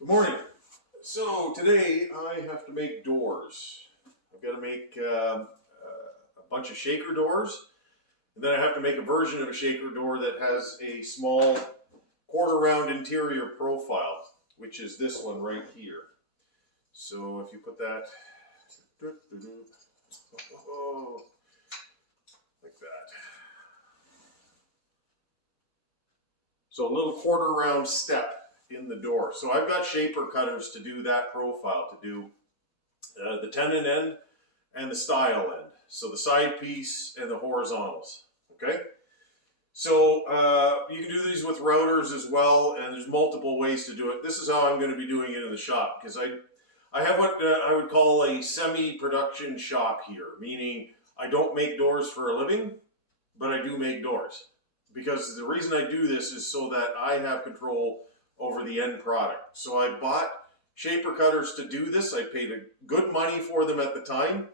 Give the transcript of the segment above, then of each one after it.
Good morning. So today I have to make doors. I've got to make a bunch of shaker doors, and then I have to make a version of a shaker door that has a small quarter round interior profile, which is this one right here. So if you put that like that. So a little quarter round step in the door. So I've got shaper cutters to do that profile, to do the tenon end and the stile end. So the side piece and the horizontals, okay? So you can do these with routers as well, and there's multiple ways to do it. This is how I'm going to be doing it in the shop, because I have what I would call a semi-production shop here, meaning I don't make doors for a living, but I do make doors. Because the reason I do this is so that I have control over the end product. So I bought shaper cutters to do this. I paid good money for them at the time,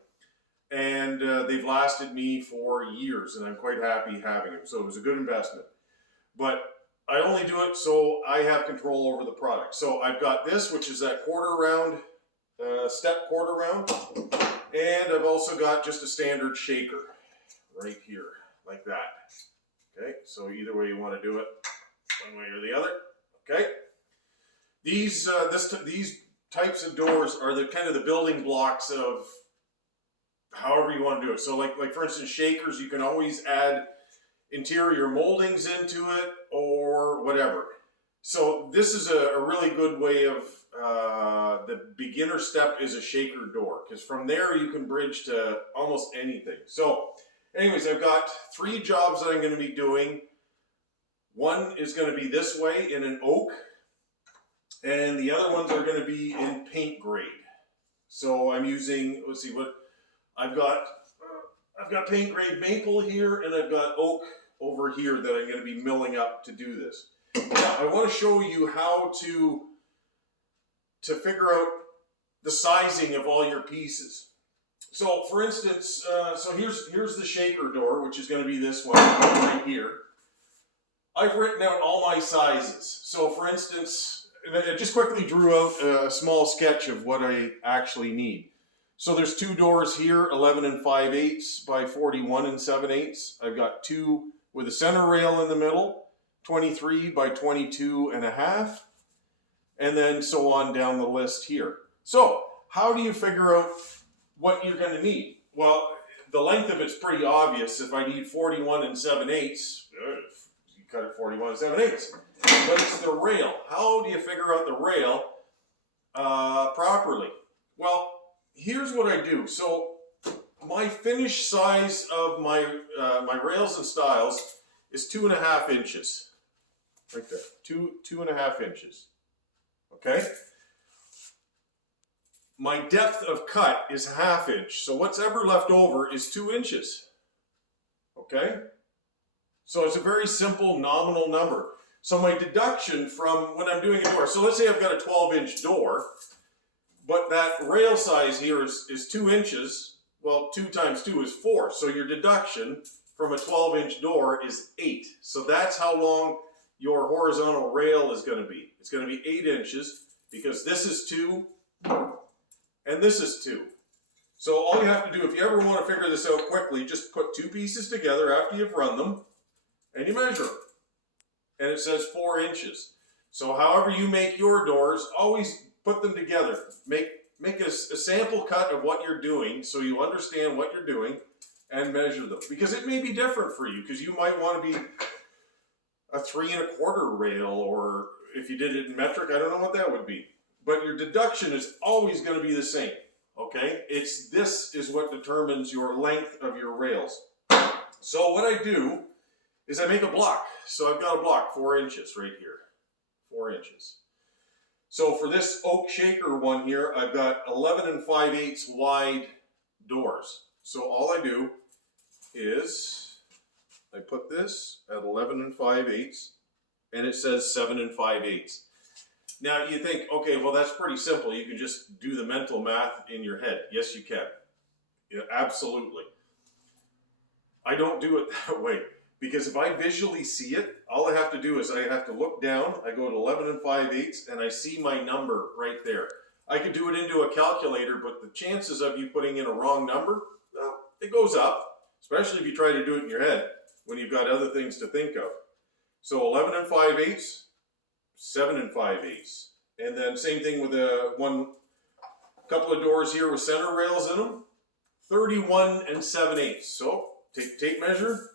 and they've lasted me for years, and I'm quite happy having them. So it was a good investment. But I only do it so I have control over the product. So I've got this, which is that quarter round, step quarter round, and I've also got just a standard shaker right here, like that. Okay, so either way you want to do it, one way or the other. Okay, these types of doors are the kind of the building blocks of however you want to do it. So like for instance, shakers, you can always add interior moldings into it or whatever. So this is a really good way of, the beginner step is a shaker door, because from there you can bridge to almost anything. So anyways, I've got 3 jobs that I'm going to be doing. One is going to be this way in an oak, and the other ones are going to be in paint grade. So I'm using, let's see what I've got. I've got paint grade maple here, and I've got oak over here that I'm going to be milling up to do this. Now, I want to show you how to figure out the sizing of all your pieces. So for instance, so here's the shaker door, which is going to be this one right here. I've written out all my sizes. So for instance, I just quickly drew out a small sketch of what I actually need. So there's 2 doors here, 11 5/8 by 41 7/8. I've got 2 with a center rail in the middle, 23 by 22.5, and then so on down the list here. So how do you figure out what you're going to need? Well, the length of it's pretty obvious. If I need 41 7/8, you cut it 41 7/8. But it's the rail. How do you figure out the rail properly? Well, here's what I do. So my finished size of my rails and stiles is 2.5 inches. Right there, 2.5 inches. Okay. My depth of cut is 1/2 inch, so what's ever left over is 2 inches. Okay? So it's a very simple nominal number. So my deduction from when I'm doing a door, so let's say I've got a 12-inch door, but that rail size here is 2 inches. Well, 2 times 2 is 4, so your deduction from a 12-inch door is 8. So that's how long your horizontal rail is going to be. It's going to be 8 inches, because this is 2, and this is 2. So all you have to do, if you ever want to figure this out quickly, just put 2 pieces together after you've run them, and you measure them. And it says 4 inches. So however you make your doors, always put them together. Make a sample cut of what you're doing so you understand what you're doing, and measure them. Because it may be different for you, because you might want to be a 3 1/4 rail, or if you did it in metric, I don't know what that would be. But your deduction is always going to be the same, okay? This is what determines your length of your rails. So what I do is I make a block. So I've got a block, 4 inches right here, 4 inches. So for this oak shaker one here, I've got 11 5/8 wide doors. So all I do is I put this at 11 5/8, and it says 7 5/8. Now you think, okay, well that's pretty simple. You can just do the mental math in your head. Yes, you can. Yeah, absolutely. I don't do it that way. Because if I visually see it, all I have to do is I have to look down, I go to 11 5/8, and I see my number right there. I could do it into a calculator, but the chances of you putting in a wrong number, well, it goes up, especially if you try to do it in your head when you've got other things to think of. So 11 5/8, 7 5/8. And then same thing with one couple of doors here with center rails in them, 31 7/8. So take tape measure,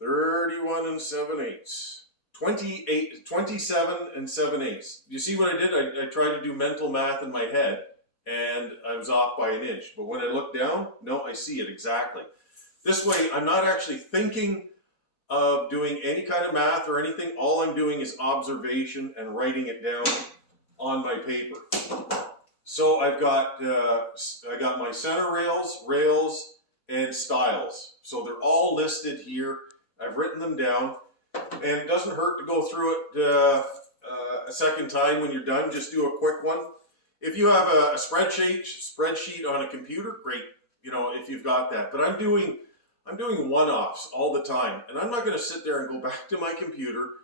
31 7/8. 27 7/8. You see what I did? I tried to do mental math in my head, and I was off by an inch. But when I look down, no, I see it exactly. This way, I'm not actually thinking of doing any kind of math or anything. All I'm doing is observation and writing it down on my paper. So I got my center rails, and stiles. So they're all listed here. I've written them down. And it doesn't hurt to go through it a second time when you're done. Just do a quick one. If you have a spreadsheet on a computer, great. You know, if you've got that. But I'm doing one-offs all the time, and I'm not going to sit there and go back to my computer,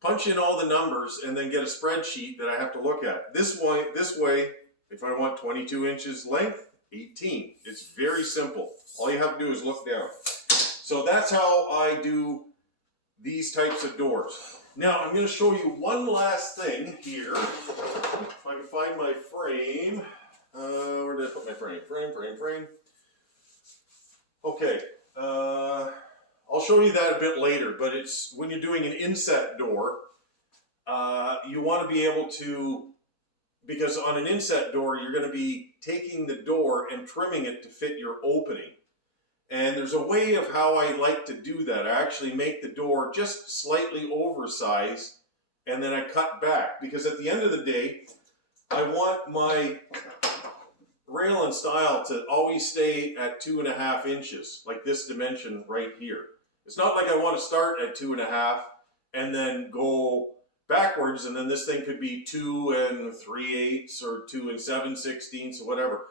punch in all the numbers, and then get a spreadsheet that I have to look at. This way, if I want 22 inches length, 18. It's very simple. All you have to do is look down. So that's how I do these types of doors. Now I'm going to show you one last thing here. If I can find my frame. Where did I put my frame? Frame. Okay. I'll show you that a bit later, but it's when you're doing an inset door, you want to be able to, because on an inset door, you're going to be taking the door and trimming it to fit your opening. And there's a way of how I like to do that. I actually make the door just slightly oversized, and then I cut back. Because at the end of the day, I want my rail and stile to always stay at 2.5 inches, like this dimension right here. It's not like I want to start at 2.5 and then go backwards, and then this thing could be 2 3/8 or 2 7/16 or whatever.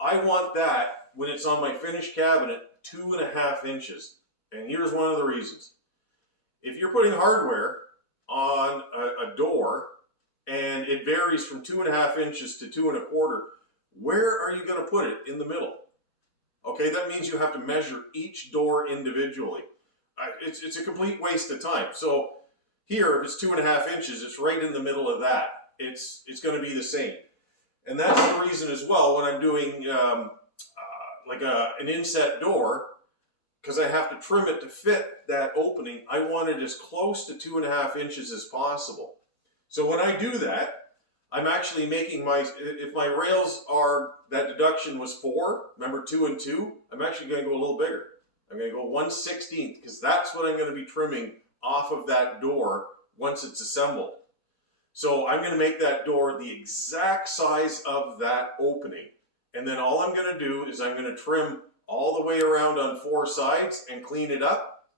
I want that when it's on my finished cabinet 2.5 inches. And here's one of the reasons. If you're putting hardware on a door and it varies from 2.5 inches to 2 1/4, where are you going to put it in the middle? Okay, that means you have to measure each door individually. It's a complete waste of time. So here, if it's 2.5 inches, it's right in the middle of that. It's going to be the same. And that's the reason as well when I'm doing like an inset door, because I have to trim it to fit that opening, I want it as close to 2.5 inches as possible. So when I do that, I'm actually making if my rails are, that deduction was 4, remember 2 and 2, I'm actually going to go a little bigger. I'm going to go 1/16, because that's what I'm going to be trimming off of that door once it's assembled. So I'm going to make that door the exact size of that opening. And then all I'm going to do is I'm going to trim all the way around on 4 sides and clean it up.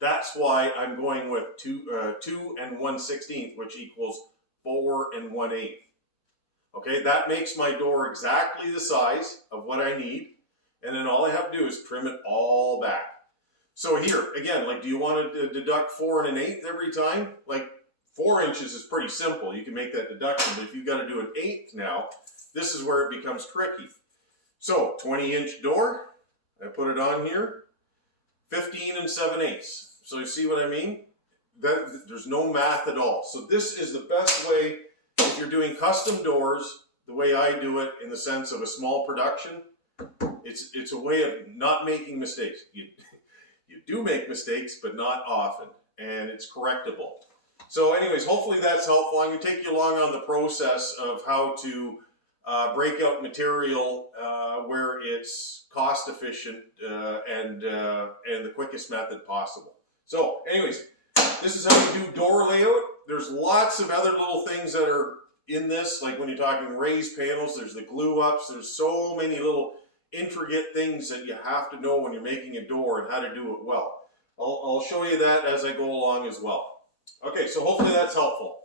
That's why I'm going with 2 1/16, which equals 4 1/8. Okay, that makes my door exactly the size of what I need. And then all I have to do is trim it all back. So here, again, like, do you want to deduct 4 1/8 every time? Like, 4 inches is pretty simple. You can make that deduction. But if you've got to do an 1/8 now, this is where it becomes tricky. So 20-inch door, I put it on here, 15 7/8. So you see what I mean? There's no math at all. So this is the best way if you're doing custom doors, the way I do it in the sense of a small production. It's a way of not making mistakes. You do make mistakes, but not often, and it's correctable. So anyways, hopefully that's helpful. I'm going to take you along on the process of how to break out material where it's cost efficient and the quickest method possible. So anyways, this is how you do door layout. There's lots of other little things that are in this, like when you're talking raised panels, there's the glue ups, there's so many little intricate things that you have to know when you're making a door and how to do it well. I'll show you that as I go along as well. Okay, so hopefully that's helpful.